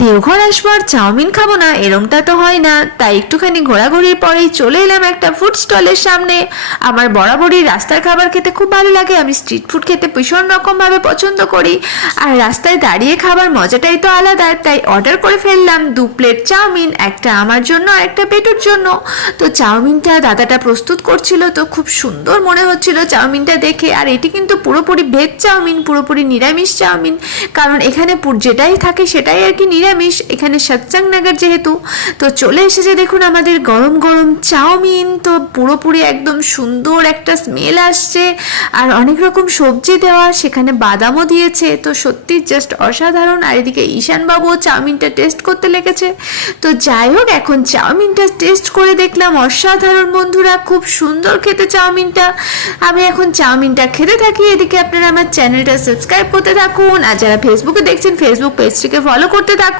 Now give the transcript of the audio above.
দেওঘর আসবো আর চাউমিন খাবো না এরমটা তো হয় না, তাই একটুখানি ঘোরাঘুরির পরেই চলে এলাম একটা ফুড স্টলের সামনে। আমার বরাবরই রাস্তার খাবার খেতে খুব ভালো লাগে, আমি স্ট্রিট ফুড খেতে ভীষণ রকমভাবে পছন্দ করি, আর রাস্তায় দাঁড়িয়ে খাবার মজাটাই তো আলাদা। তাই অর্ডার করে ফেললাম 2 প্লেট চাউমিন, একটা আমার জন্য আর একটা পেটুর জন্য। তো চাউমিনটা দাদাটা প্রস্তুত করছিল, তো খুব সুন্দর মনে হচ্ছিল চাউমিনটা দেখে। আর এটি কিন্তু পুরোপুরি ভেজ চাউমিন, পুরোপুরি নিরামিষ চাউমিন, কারণ এখানে যেটাই থাকে সেটাই আর কি নিরামিষ, এখানে সৎসংনগর যেহেতু। তো চলে এসেছে দেখুন আমাদের গরম গরম চাউমিন, তো পুরোপুরি একদম সুন্দর একটা স্মেল আসছে, আর অনেক রকম সবজি দেওয়া, সেখানে বাদামও দিয়েছে, তো সত্যি জাস্ট অসাধারণ। আর এদিকে ঈশানবাবুও চাউমিনটা টেস্ট করতে লেগেছে। তো যাই হোক, এখন চাউমিনটা টেস্ট করে দেখলাম অসাধারণ বন্ধুরা, খুব সুন্দর খেতে চাউমিনটা। আমি এখন চাউমিনটা খেতে থাকি, এদিকে আপনারা আমার চ্যানেলটা সাবস্ক্রাইব করতে থাকুন, আর যারা ফেসবুকে দেখছেন ফেসবুক পেজটিকে ফলো করতে থাকুন।